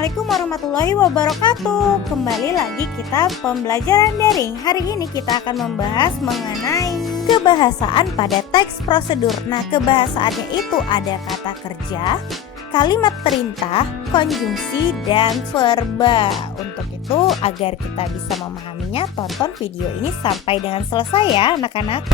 Assalamualaikum warahmatullahi wabarakatuh. Kembali lagi kita pembelajaran daring. Hari ini kita akan membahas mengenai kebahasaan pada teks prosedur. Nah, kebahasaannya itu ada kata kerja, kalimat perintah, konjungsi, dan verba. Untuk itu, agar kita bisa memahaminya, tonton video ini sampai dengan selesai ya anak-anak.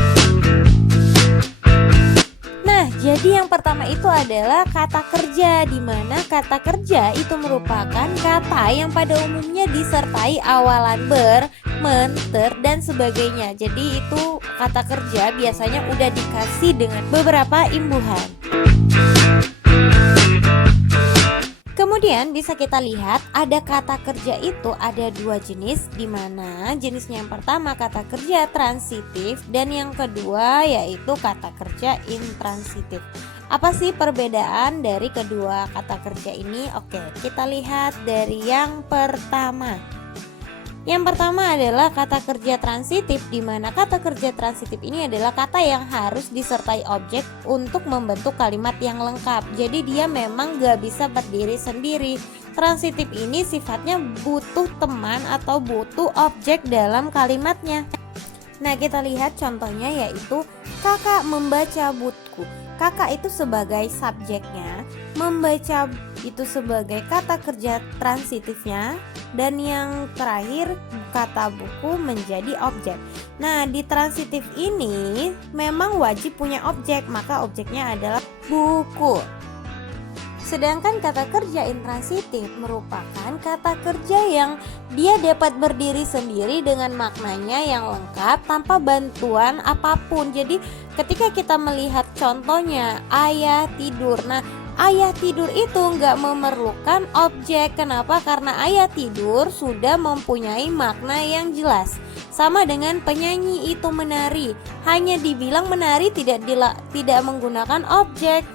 Nah, jadi yang pertama itu adalah kata kerja, di mana kata kerja itu merupakan kata yang pada umumnya disertai awalan ber, men, ter, dan sebagainya. Jadi itu kata kerja biasanya udah dikasih dengan beberapa imbuhan. Kemudian bisa kita lihat ada kata kerja itu ada dua jenis, di mana jenisnya yang pertama kata kerja transitif dan yang kedua yaitu kata kerja intransitif. Apa sih perbedaan dari kedua kata kerja ini? Oke, kita lihat dari yang pertama. Yang pertama adalah kata kerja transitif, di mana kata kerja transitif ini adalah kata yang harus disertai objek untuk membentuk kalimat yang lengkap. Jadi dia memang gak bisa berdiri sendiri. Transitif ini sifatnya butuh teman atau butuh objek dalam kalimatnya. Nah, kita lihat contohnya yaitu kakak membaca buku. Kakak itu sebagai subjeknya, membaca itu sebagai kata kerja transitifnya, dan yang terakhir kata buku menjadi objek. Nah, di transitif ini memang wajib punya objek, maka objeknya adalah buku. Sedangkan kata kerja intransitif merupakan kata kerja yang dia dapat berdiri sendiri dengan maknanya yang lengkap tanpa bantuan apapun. Jadi ketika kita melihat contohnya ayah tidur, nah ayah tidur itu nggak memerlukan objek. Kenapa? Karena ayah tidur sudah mempunyai makna yang jelas. Sama dengan penyanyi itu menari, hanya dibilang menari, tidak menggunakan objek.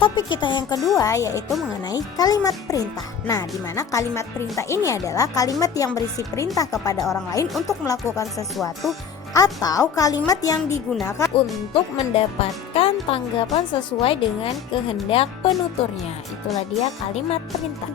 Topik kita yang kedua yaitu mengenai kalimat perintah. Nah, di mana kalimat perintah ini adalah kalimat yang berisi perintah kepada orang lain untuk melakukan sesuatu, atau kalimat yang digunakan untuk mendapatkan tanggapan sesuai dengan kehendak penuturnya. Itulah dia kalimat perintah.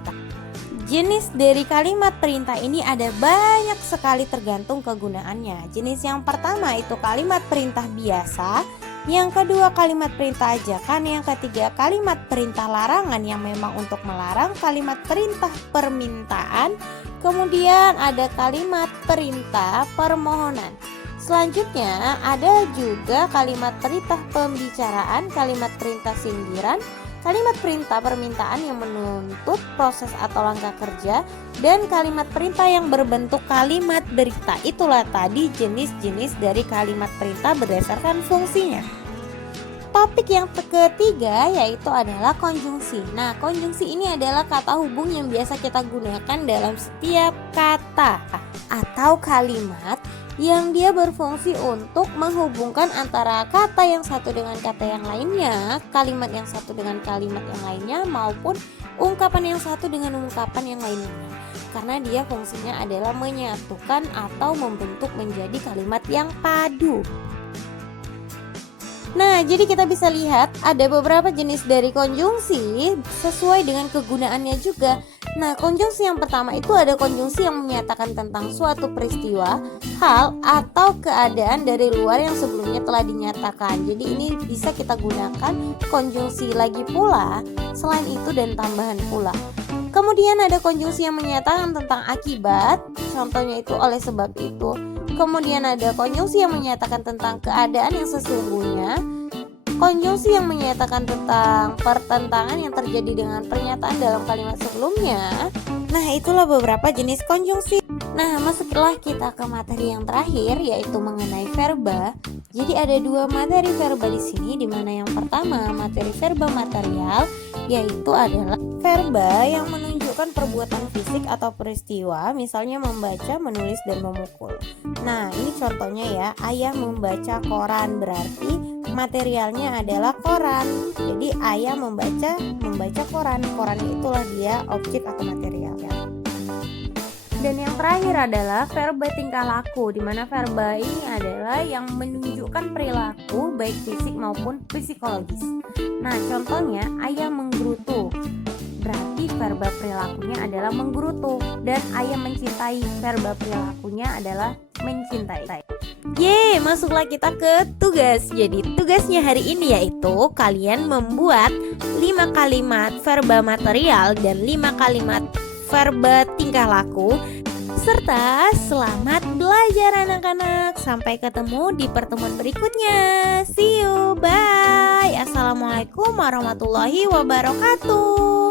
Jenis dari kalimat perintah ini ada banyak sekali tergantung kegunaannya. Jenis yang pertama itu kalimat perintah biasa, yang kedua kalimat perintah ajakan, yang ketiga kalimat perintah larangan yang memang untuk melarang, kalimat perintah permintaan, kemudian ada kalimat perintah permohonan. Selanjutnya ada juga kalimat perintah pembicaraan, kalimat perintah sindiran, kalimat perintah permintaan yang menuntut proses atau langkah kerja, dan kalimat perintah yang berbentuk kalimat berita. Itulah tadi jenis-jenis dari kalimat perintah berdasarkan fungsinya. Topik yang ketiga yaitu adalah konjungsi. Nah, konjungsi ini adalah kata hubung yang biasa kita gunakan dalam setiap kata atau kalimat yang dia berfungsi untuk menghubungkan antara kata yang satu dengan kata yang lainnya, kalimat yang satu dengan kalimat yang lainnya, maupun ungkapan yang satu dengan ungkapan yang lainnya. Karena dia fungsinya adalah menyatukan atau membentuk menjadi kalimat yang padu. Nah, jadi kita bisa lihat ada beberapa jenis dari konjungsi sesuai dengan kegunaannya juga. Nah, konjungsi yang pertama itu ada konjungsi yang menyatakan tentang suatu peristiwa, hal, atau keadaan dari luar yang sebelumnya telah dinyatakan. Jadi ini bisa kita gunakan konjungsi lagi pula, selain itu dan tambahan pula. Kemudian ada konjungsi yang menyatakan tentang akibat, contohnya itu oleh sebab itu. Kemudian ada konjungsi yang menyatakan tentang keadaan yang sesungguhnya, konjungsi yang menyatakan tentang pertentangan yang terjadi dengan pernyataan dalam kalimat sebelumnya. Nah, itulah beberapa jenis konjungsi. Nah, masuklah kita ke materi yang terakhir yaitu mengenai verba. Jadi ada dua materi verba di sini, di mana yang pertama materi verba material yaitu adalah verba yang menunjukkan perbuatan fisik atau peristiwa, misalnya membaca, menulis, dan memukul. Nah, ini contohnya ya, ayah membaca koran, berarti materialnya adalah koran. Jadi ayah membaca koran. Koran itulah dia objek atau material ya. Dan yang terakhir adalah verba tingkah laku, di mana verba ini adalah yang menunjukkan perilaku baik fisik maupun psikologis. Nah, contohnya ayah menggerutu. berarti verba perilakunya adalah menggerutu. Dan ayam mencintai, verba perilakunya adalah mencintai. Yeay, masuklah kita ke tugas. Jadi tugasnya hari ini yaitu kalian membuat 5 kalimat verba material dan 5 kalimat verba tingkah laku. Serta selamat belajar anak-anak. Sampai ketemu di pertemuan berikutnya. See you, bye. Assalamualaikum warahmatullahi wabarakatuh.